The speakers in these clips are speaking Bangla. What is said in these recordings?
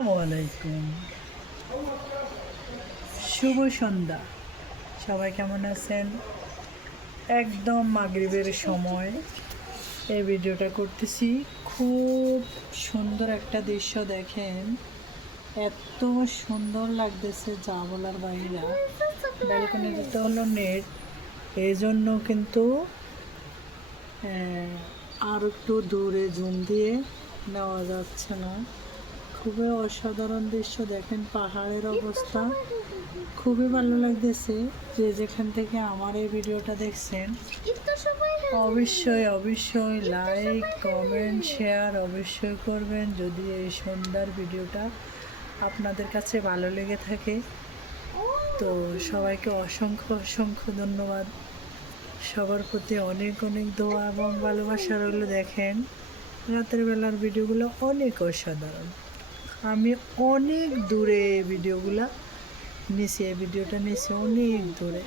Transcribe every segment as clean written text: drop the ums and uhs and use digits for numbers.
আসসালামাইকুম, শুভ সন্ধ্যা। সবাই কেমন আছেন? একদম মাগরিবের সময় এই ভিডিওটা করতেছি। খুব সুন্দর একটা দৃশ্য দেখেন, এত সুন্দর লাগতেছে যা বলার বাইরে। ব্যালকনিতে হলো নেট, এই জন্য কিন্তু আর একটু দূরে জুম দিয়ে নেওয়া যাচ্ছে না। খুবই অসাধারণ দৃশ্য দেখেন, পাহাড়ের অবস্থা খুবই ভালো লাগতেছে। যে যেখান থেকে আমার এই ভিডিওটা দেখছেন অবশ্যই অবশ্যই লাইক কমেন্ট শেয়ার অবশ্যই করবেন যদি এই সুন্দর ভিডিওটা আপনাদের কাছে ভালো লেগে থাকে। তো সবাইকে অসংখ্য অসংখ্য ধন্যবাদ। সবার প্রতি অনেক অনেক দোয়া এবং ভালোবাসা রইল। দেখেন রাতের বেলার ভিডিওগুলো অনেক অসাধারণ। আমি অনেক দূরে ভিডিওগুলো নিছি, এই ভিডিওটা নিছি অনেক দূরে।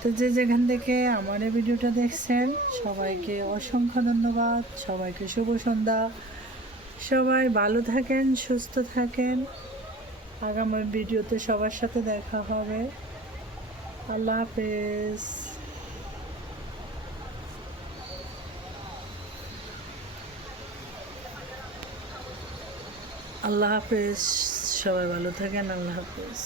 তো যে যেখান থেকে আমার এই ভিডিওটা দেখছেন সবাইকে অসংখ্য ধন্যবাদ, সবাইকে শুভ সন্ধ্যা। সবাই ভালো থাকেন, সুস্থ থাকেন। আগামী ভিডিওতে সবার সাথে দেখা হবে। আল্লাহ হাফেজ। আল্লাহ হাফেজ, সবাই ভালো থাকেন। আল্লাহ হাফেজ।